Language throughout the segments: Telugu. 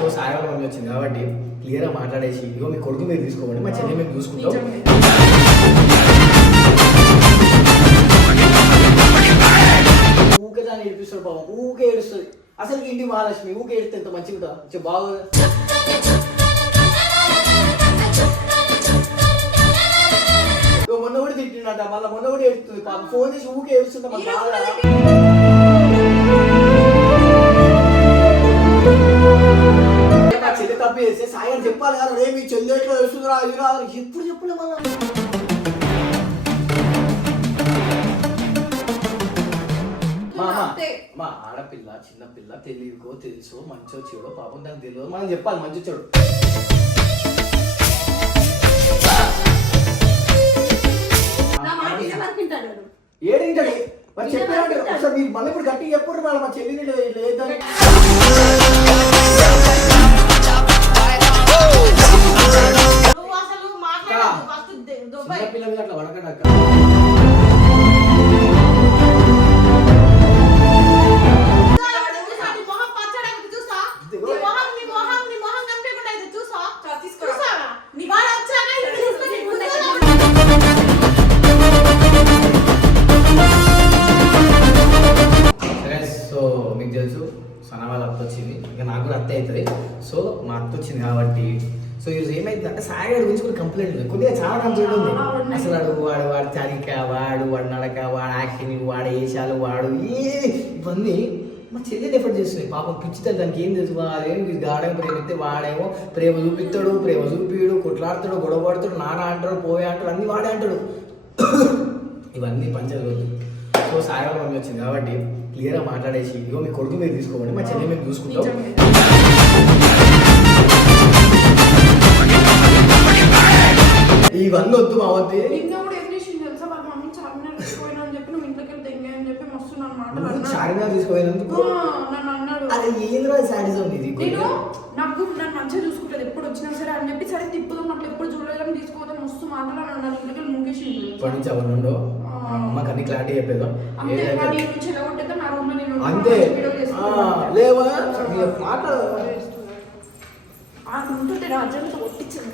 సో సాగర్ మమ్మీ వచ్చింది కాబట్టి క్లియర్గా మాట్లాడేసి ఇగో మీ కొడుకు మీరు తీసుకోండి మా చెల్లి మేము చూసుకుంటాం. ఊకే దాన్ని ఏడిపిస్తాడు పాపం ఊకే ఏడుస్తుంది. అసలు ఇంటి మహాలక్ష్మి ఊకే ఏడితే ఎంత మంచిగా ఉంటుందా బాగోదు. మొన్న కూడా తిట్టిండట మళ్ళీ మొన్న కూడా ఏడుస్తుంది పాపం ఫోన్ చేసి ఊకే ఏడుస్తుంటా మన చెల్లి తప్పు చేస్తే సాయం చెప్పాలి కదా. రే మీ చెల్లి ఎట్లా వేస్తుందిరా ఇది రా అని ఎప్పుడు చెప్పలే మళ్ళా? మా ఆడపిల్ల చిన్న పిల్ల తెలియకో తెలుసో మంచో చెడో పాపం దానికి తెలియదు. మనం చెప్పాలి మంచి చెడు. ఏడింటది? మరి చెప్పారంటే అసలు మీరు మళ్ళీ ఇప్పుడు గట్టిగా చెప్పండి మళ్ళీ మా చెల్లిని లే- వచ్చింది కాబట్టి. సో ఈరోజు ఏమైందంటే సాగర్ గురించి కూడా కంప్లైంట్ ఉంది. కొద్దిగా చాలా కంప్లైంట్ ఉంది. అసలు వాడు వాడు వాడు తరిక వాడు వాడు నడక వాడు యాక్టింగ్ వాడు వేషాలు వాడు ఏ ఇవన్నీ మా చెల్లెలు ఎఫర్ట్ చేస్తుంది. పాపం పిచ్చితే దానికి ఏం తెలుసు అదేం గాఢం ప్రేమ ఇస్తే వాడేమో ప్రేమ చూపిస్తాడు ప్రేమ చూపిడు కొట్లాడతాడు గొడవ పడతాడు నాన్న అంటాడు పోయే అంటాడు అన్ని వాడే అంటాడు. ఇవన్నీ పంచదు సో మమ్మీ వచ్చింది కాబట్టి క్లియర్గా మాట్లాడేసి ఇగో మీ కొడుకు మీరు తీసుకోండి మా చెల్లి మేము చూసుకుంటాం. ఇవన్నీ వద్దు మా వద్దు. నిన్న కూడా ఏం చేసింది తెలుసా? వాళ్ళ మమ్మీ చార్మినార్ తీసుకుపోయినా అని చెప్పి నువ్వు ఇంట్లోకి వెళ్తే ఎంగే అని చెప్పి మస్తు నన్ను. చార్మినార్ తీసుకోపోయినందుకు? నన్ను అన్నాడు. అది ఏంద్రా ఇది? నేను నాకు నన్ను మంచిగా చూసుకుంటుంది. ఎప్పుడు వచ్చినా సరే అని చెప్పి సరే తిప్పుదాం అట్లా ఎప్పుడు చూడలేదని తీసుకోవద్దు మస్తు మాటలు అన్నాడు. ఇంట్లోకి ముగేసిండు ఇప్పటి నుంచి ఎవరు ఉండో మా అమ్మకి అన్ని క్లారిటీ చెప్పేదాం అంతే. లేవా? మాట్లాడు ఆ ఉంటుంటే రాజ్యాంగంతో ఒట్టించాను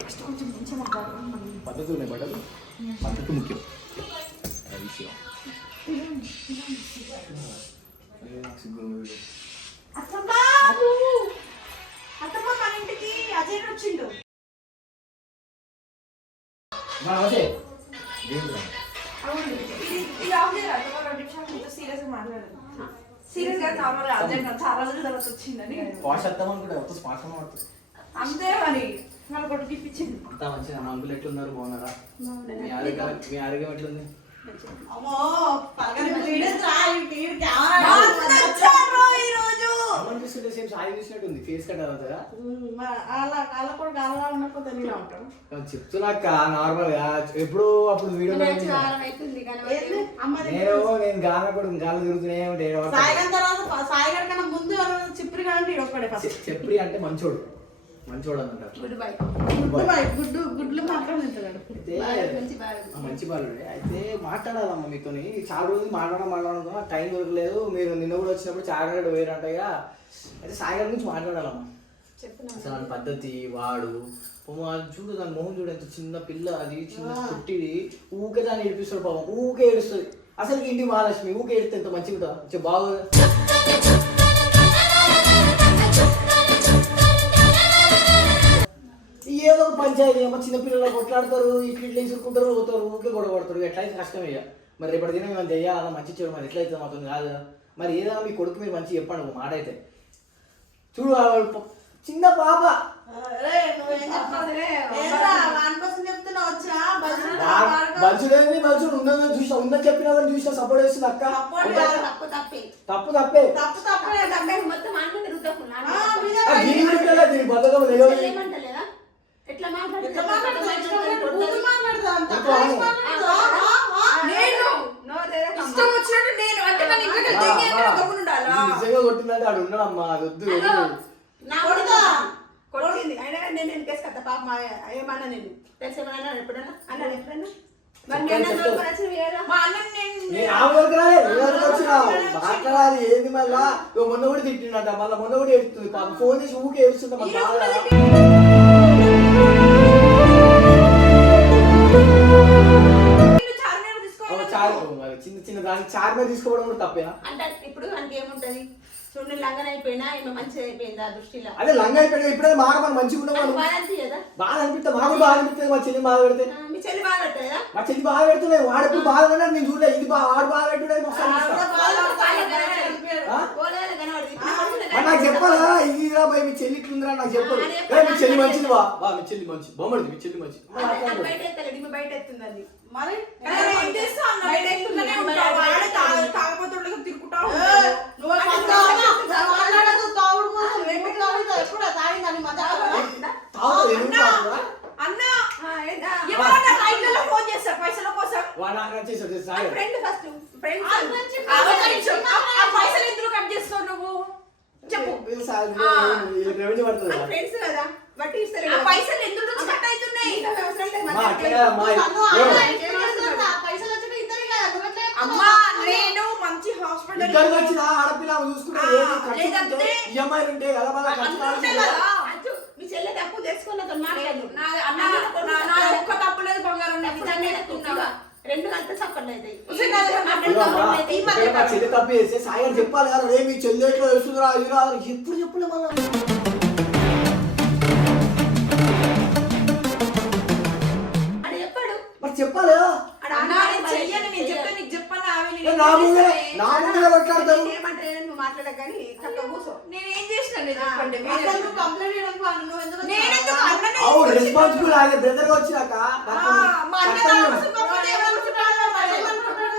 కష్టం వచ్చి మంచిగా మాట్లాడాలి పద్ధతి ఉన్నాయి బట్టలు పద్ధతి ముఖ్యం అది విషయం అదే నాకు సిగ్గు ఉంది. అత్తమ్మ అత్తమ్మ మన ఇంటికి అజయ్ వచ్చిండు మా అవసే దేవుడా. అవును ఇది ఇది ఆఫ్ చేయరా ఒక రెండు నిమిషాలు మీతో సీరియస్గా అర్జెంట్ చాలా రోజుల తర్వాత వచ్చిందని. అంతే మరి. వాళ్ళ కొట్టు తిప్పించింది అంతా మంచిగా మా అంకులు ఎట్లున్నారు? బాగున్నారా? మీ ఆరోగ్యం మీ ఆరోగ్యం ఎట్లుంది? అమ్మో ఈ కెమెరా అమ్మని చూస్తుంటే సేమ్ సాయి చూసినట్టుంది. ఫేస్ కట్ అవుతుందా అలా అలా కూడా గాలా ఉన్నప్పుడు తెలియదు ఉంటాడు చెప్తున్నాక నార్మల్గా. ఎప్పుడు అప్పుడు వీడియో ఏంది? అమ్మది నేను నేను గాన కూడా గాలి తిరుగుతూనే ఉంటే సాయిగన్ తర్వాత సాయిగడ్ కన్నా ముందు ఎవరు చిప్రి కానీ ఒక్కడే ఫస్ట్ చెప్పి అంటే మంచోడు. మంచోడు గుడ్డు గుడ్లు మాత్రం మంచి బాలుడే. అయితే మాట్లాడాలమ్మా మీతోని. చాలా రోజులు మాట్లాడడం మాట్లాడుకున్నా టైం దొరకలేదు. మీరు నిన్న కూడా వచ్చినప్పుడు చాగడ వేరంటగా అయితే సాగర్ గురించి మాట్లాడాలమ్మా. అసలు వాడి పద్ధతి వాడు చూడు దాని మొహం చూడు ఎంత చిన్న పిల్ల అది చిన్న పుట్టిది. ఊకే దాన్ని ఏడిపిస్తాడు పాపం. ఊకే ఏడుస్తుంది. అసలు ఇంటి మహాలక్ష్మి ఊకే ఏడితే ఎంత మంచిగా బాగోదు పంచాయతీ ఏమో చిన్న పిల్లలు కొట్లాడతారు ఇట్లు ఇట్లా ఇసుకుంటారు పోతారు ఊకే గొడవ పడతారు. ఎట్లయితే కష్టం ఇక. మరి రేపటి దినం మేము చెయ్యాలా? మంచి చెడు మరి ఎట్లయితే మాత్రం కాదు కదా. మరి ఏదైనా మీ కొడుకు మీరు మంచి చెప్పండి ఒక మాట అయితే. చూడు చిన్న పాప. ఉన్నదని చూసినా ఉందని చెప్పినా కానీ చూసినా సపోర్ట్ చేస్తుంది అక్క. తప్పు తప్పే. దీని బతకం తెలియదు. ఎట్లా నేను ఇష్టం వచ్చినట్టు నేను నిజంగా కొట్టిందంటే ఆడు ఉన్నాడమ్మా అది వద్దు. కొట్టింది. అయినా కదా పాప ఏమన్నా తెలిసి ఏమన్నా ఎప్పుడన్నా? అన్నాడు ఎప్పుడన్నా? మాట్లాడాలి ఏంది మళ్ళా? మొన్న కూడా తిట్టిండట మళ్ళీ మొన్న కూడా ఏడుస్తుంది. పాపం ఫోన్ చేసి ఊకే ఏడుస్తుంటే చిన్న చిన్న దానికి చార్ మీద తీసుకోవడం కూడా తప్పేనా? అంటే ఇప్పుడు మనకి ఏముంటది? చూడండి లంగన అయిపోయినా ఈమె మంచిగా అయిపోయింది ఆ దృష్టిలో? అదే లంగా అయిపోయినా ఇప్పుడే మాట మనం మంచిగా ఉండవు బాధ అనిపించదా బాధ అనిపిస్తే మాకు బాధ అనిపిస్తుంది మా చెల్లి బాధ పెడితే. మీ చెల్లి బాధ మా చెల్లి బాధ పెడుతున్నాయి. వాడు బాధ పడ్డాడు నేను చూడలే. ఇది బా- వాడు బాధ పెట్టుడే ఒకసారి చూస్తా. ఆ? పోలేదా కనబడదు ఇప్పుడు మరి నాకు చెప్పాలా? ఇది రా భయ్ మీ చెల్లి ఇట్లుందిరా నాకు చెప్పదు ఏ మీ చెల్లి మంచిది వా. వా మీ చెల్లి మంచి బొమ్మడిది మీ చెల్లి మంచి బయట ఎత్తలేదు ఈమె బయట ఎత్తుంది అది. మరి కానీ ఏం చేస్తా అన్న? బయట ఇట్లనే ఎక్కుతుంది. ఉంటావు. బయట వాడే తా- ఎక్కుతుంది. తాగుబోతుడుగా తిరుగుతా ఏ, ఉంటాడు. నువ్వు అంటే పక్కన మాట్లాడదు, తాగుడు కోసం. ఎప్పుడు తాగుతావు? ఎప్పుడు తాగిందని మధ్య తాగుతుంది ఎందుకు తాగుతుందా? అన్న ఆ, ఏంటా? ఎవరన్నా రైట్లలో ఫోన్ చేస్తారు పైసల కోసం వాడు నాకు నచ్చేసాడు ఆ సాయి ఫ్రెండ్ ఫస్ట్ ఫ్రెండ్ ఆ ఫ్రెండ్ చెప్పు. ఆ ఒక నిమిషం. ఆ- ఆ పైసలు ఎందుకు కట్ చేస్తావు నువ్వు చెప్పు వీళ్ళు సాయి ఆ. వీళ్ళకి రెవెన్యూ పడుతుంది కదా. ఫ్రెండ్స్ కదా బట్టి ఆ ఇస్తారు పైసలు ఎందుకు నుంచి కట్ అవుతున్నాయి మా అట్లా మా నన్ను ఏ, ఆయన ఎప్పుడు చేస్తున్నాడు? ఆ పైసలు వచ్చాక ఇద్దరు కదా, నువ్వు ఎట్లా చెప్తున్నావు? అమ్మా నేను మంచి హాస్పిటల్ ఇక్కడికి వచ్చిన ఆడపిల్ల చూసుకుంటే ఈఎంఐ ఉంటే అచ్చు, మీ చెల్లె తప్పు ఒక్క తప్పులేదు బంగారం. రెండు కలిపి సప్పట్లేదు ఉసిరి కాదు, ఆ రెండు ఇదిగో అమ్మా, తప్పులు అయితే ఈ మధ్య ఇక్కడ మా చెల్లి తప్పు చేస్తే సాయి చెప్పాలి కదా రే మీ చెల్లి ఎట్లా వేస్తుందిరా ఇది రాదు. ఎప్పుడు చెప్పలే మళ్ళీ? వాడు నువ్వు ఎందుకు వచ్చావు? నేనెందుకు అన్ననే అవు తీసుకొచ్చి- రెస్పాన్సిబుల్ అదే బ్రదర్ వచ్చినాక నాకు ఆ, మా అన్న కర్తవ్యం. నా కోసం కాకపోతే ఎవరు అనుకుంటారో వాడు మరి. ఏమనుకుంటాడు?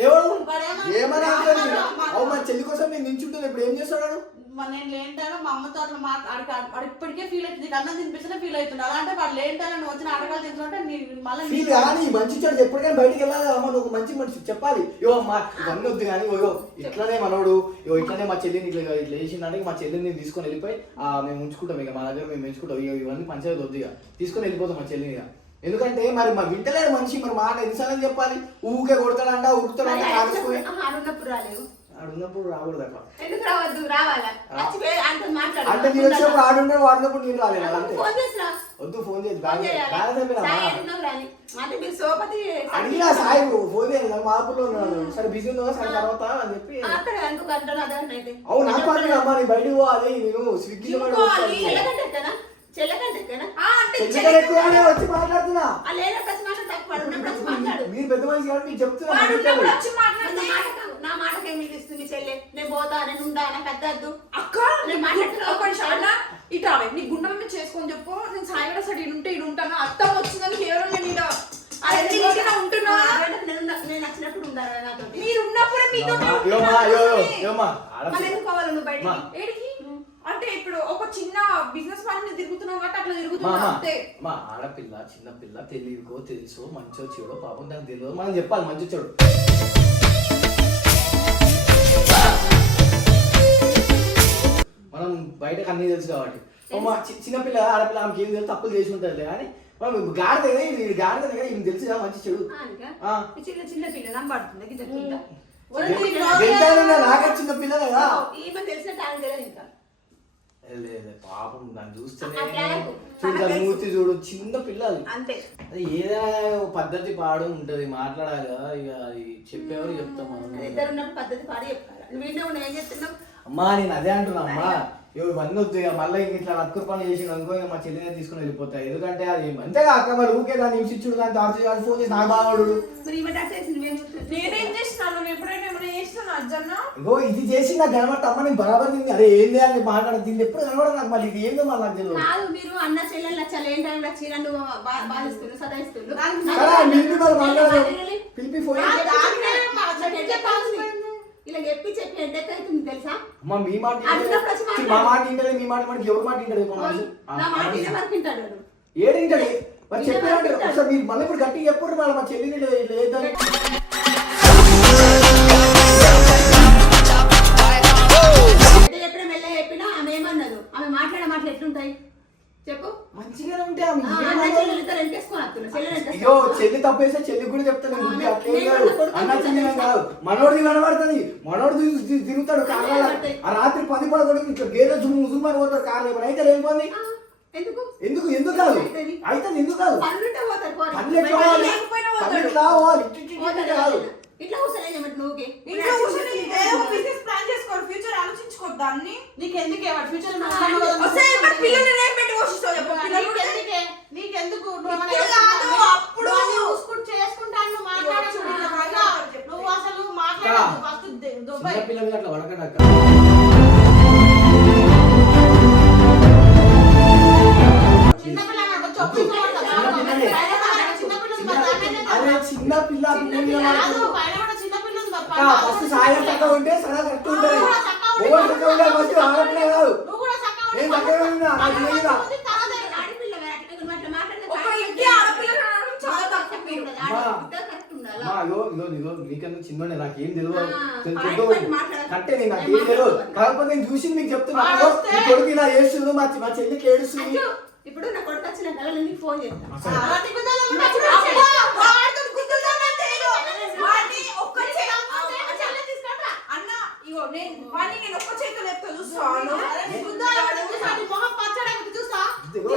ఎవరు వాడు ఏమనుకుంటాడు? ఏమని అంటుంది మా- అవు మా చెల్లి కోసం నేను నించుంటుంది ఇప్పుడు ఏం చేస్తాడు మరి నేను లేంటాను మా అమ్మతో అట్లా మాట్లాడి వాడు ఇప్పటికే ఫీల్ అవుతుంది. నీకు అన్నం తినిపిస్తేనే ఫీల్ అవుతుంది. అలాంటే వాడు లేంటాను నువ్వు వచ్చిన ఆటగాలు తింటుంటే నీ మళ్ళీ నీ- ఫీల్ కానీ మంచి చెడు ఎప్పటికైనా బయటికి వెళ్ళాలి అమ్మ నువ్వు ఒక మంచి మనిషి చెప్పాలి. ఇవో మా ఇవన్నీ వద్దు కానీ ఇగో ఇట్లనే మనోడు ఇగో ఇట్లనే మా చెల్లిని ఇట్లా ఇట్లా చేసిందంటే మా చెల్లిని తీసుకొని వెళ్ళిపోయి ఆ, మేము ఉంచుకుంటాం ఇక మా దగ్గర మేము ఉంచుకుంటాం ఇక ఇవన్నీ పంచాయతీ వద్దు ఇక. తీసుకొని వెళ్ళిపోతాం మా చెల్లిని ఇక. ఎందుకంటే మరి మా వింటలేడు మనిషి మరి మాట ఎన్నిసార్లు చెప్పాలి? ఊకే కొడతాడంట ఉరుకుతాడంట కాల్చుకొని ఆడున్నప్పుడు రాలేవు ఆడు ఉన్నప్పుడు రాకూడదు అట్లా. ఎందుకు రావద్దు? రావాలా? అంటే నేను వచ్చినప్పుడు ఆడున్నాడు వాడినప్పుడు నేను రాలేదు అప్పుడు అంతే. ఫోన్ చేసినా? వద్దు ఫోన్ చేసి అంటే అడిగినా సాయి ఫోన్ చేయాలి మా ఊర్లో ఉన్నాడు. సరే బిజీ ఉన్నావా? సరే తర్వాత అని చెప్పి. అవును నాకు పని అమ్మా నేను బయటకు పోవాలి నేను అంటే వచ్చి మాట్లాడుతున్నా. మాట్లాడు మీరు పెద్ద మనిషి కాబట్టి చెప్తున్నా నా మాటకు ఏమి ఇస్తుంది చెల్లె? నేను పోతా నేను ఉండా నాకు అద్దద్దు. అక్క నేను నేను మాట్లాడుతున్నా. ఇటు ఆమె నీ గుండె మీద చేసుకొని చెప్పు. నేను సాయిగడ సైడ్ ఇటు ఉంటే ఇటు ఉంటాను. అర్థం వచ్చిందని కేవలం నేను ఇడ నేను నచ్చినప్పుడు ఉండాలి నాతో మీరు ఉన్నప్పుడే మీతో నువ్వు బయటికి. ఏడికి? అంటే ఇప్పుడు ఒక చిన్న బిజినెస్ మ్యాన్ తిరుగుతున్నావు కాబట్టి అట్లా మా తిరుగుతున్నా అమ్మ, అంతే. మా ఆడపిల్ల చిన్న పిల్ల తెలియకో తెలుసో మంచో చెడో పాపం దానికి తెలియదు. మనం చెప్పాలి మంచి చెడు. బయటకు అన్ని తెలుసు కాబట్టి. ఓ మా చి- చిన్న పిల్ల ఆడపిల్ల ఆమెకి ఏం తెలుసు తప్పులు చేసి ఉంటుంది కానీ మనం గాడిద కదా ఇది గాడిద కదా ఇది తెలుసు కదా మంచి చెడు. ఆ. చిన్న చిన్న పిల్ల నమ్మడుతుంది ఇది చెప్తుందా ఒరే, నీ ఎంత- నోరు ఎంతైనా నాకే చిన్న పిల్ల కదా. ఈమె తెలిసిన టాలెంట్ ఇంకా. లేదు పాపం చూస్తేనే. చూడు దాని తనకు మూర్తి చూడు చిన్న పిల్ల అది. అంతే. ఏదైనా ఒక పద్ధతి పాడు ఉంటది మాట్లాడాలి కదా ఇక అది చెప్పేవారు చెప్తాం ఇద్దరు ఉన్నప్పుడు పద్ధతి పాడి చెప్పాలి నువ్వు ఏం చెప్తున్నావు? అమ్మా నేను అదే అంటున్నా అమ్మా. ఇవన్నీ వద్దు ఇక మళ్ళీ ఇంక ఇట్లా నక్కురు పని చేసి అనుకో ఇక మా చెల్లినే తీసుకుని వెళ్ళిపోతాయి ఎందుకంటే అది అంతేగా అక్క మరి ఊకే దాన్ని హింసించుడు దాన్ని టార్చర్ చేయాలి ఫోన్ చేసి నాకు బాగాడు ఇగో ఇది చేసి నాకు కనబడతా అమ్మ నేను బరాబర్ తింది అరే ఏంది అని మాట్లాడదు. దీన్ని ఎప్పుడు కనబడదు నాకు మళ్ళీ ఇది ఏందో మళ్ళీ నాకు తెలియదు కాదు మీరు అన్న చెల్లెలు నచ్చాలి ఏంటని నచ్చి నన్ను బా- బాధిస్తున్నారు సదాయిస్తున్నారు పిలిపి ఫోన్ చెల్లి. ఇలా చెప్పి చెప్పి హెడ్డేక్ అవుతుంది తెలుసా అమ్మ మీ మాట అడిగినప్పుడు వచ్చి. మా మాట వింటలే మీ మాట మనకి ఎవరి మాట వింటలేదు మా మనిషి. నా మాట వినే వరకు వింటాడు వాడు. ఏడింటది మరి చెప్పారంటే. ఒకసారి మీరు మళ్ళీ ఇప్పుడు గట్టిగా చెప్పరు మళ్ళీ మా చెల్లిని ఇట్లా మంచిగానే ఉంటే అయ్యో చెల్లి తప్పేస్తే చెల్లి కూడా చెప్తాను అన్న చెల్లి కాదు. మనోడిది కనబడుతుంది. మనోడు తిరుగుతాడు కాళ్ళ ఆ రాత్రి పది పడకూడదు ఇంకా గేదె జుమ్ము జుమ్ము అని పోతాడు కాళ్ళు అయితే లేకపోయింది ఎందుకు? ఎందుకు? కాదు? అయితే ఎందుకు కాదు? ఇట్లా ఇట్లా చేసుకోరు ఫ్యూచర్ ఆలోచించుకోరు దాన్ని. నీకు ఎందుకే వాడు ఫ్యూచర్ పిల్లల్ని నేను పెట్టి పిల్లలు నీకెందుకు అప్పుడు. చూసుకుంటూ చేసుకుంటాను నువ్వు అసలు మాట్లాడదు ఫస్ట్ అట్లా ఎందుకు చిన్నోడే నాకేం తెలియదు చెడ్డో అంటే నేను నాకేం తెలియదు కాకపోతే నేను చూసి మీకు చెప్తున్నా. మీ కొడుకు ఇలా ఏడుస్తుందో మా మా చెల్లికి ఏడుస్తుంది. ఇప్పుడు నా కొడుకు వచ్చిన కళ నీకు ఫోన్ చేస్తాను నేను ఒక్క చేతులు ఎత్తా చూస్తాను చూస్తా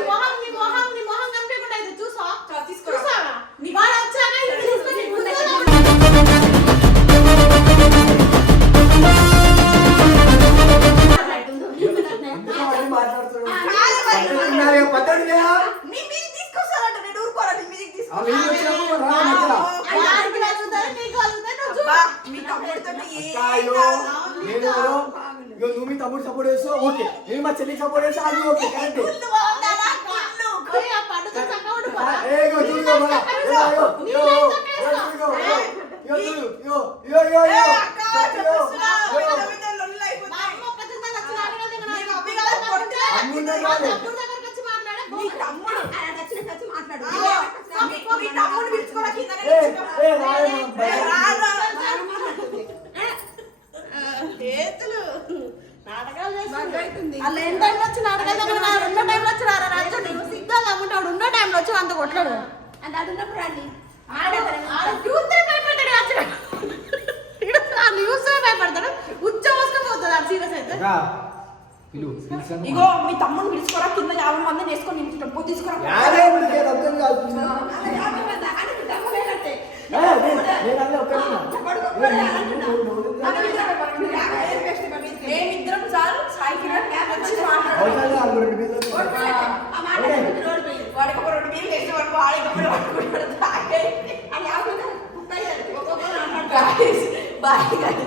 మొహం ఇక నువ్వు మీ తమ్ముడు సపోర్ట్ చేస్తావు ఓకే నేను మా చెల్లికి సపోర్ట్ చేస్తా అది ఓకే కరెక్ట్ తమ్ముడు పిలుచుకోవాలి ఆడున్నప్పుడు రండి చూస్తే భయపడతాడు. అయితే ఇగో మీ తమ్ముని పిలుచుకోరా కింద యాభై మందిని వేసుకొని నిలుచుకోరా పో తీసుకురా. మేమిద్దరం చాలు? సాయి కిరణ్ వచ్చి మాట్లాడారు వాడికొక రెండు బిల్లు వేసి వాడు వాడికొకరు వాడుకుంటాడు తాగే అలా ఒక్కొక్కరు బాగా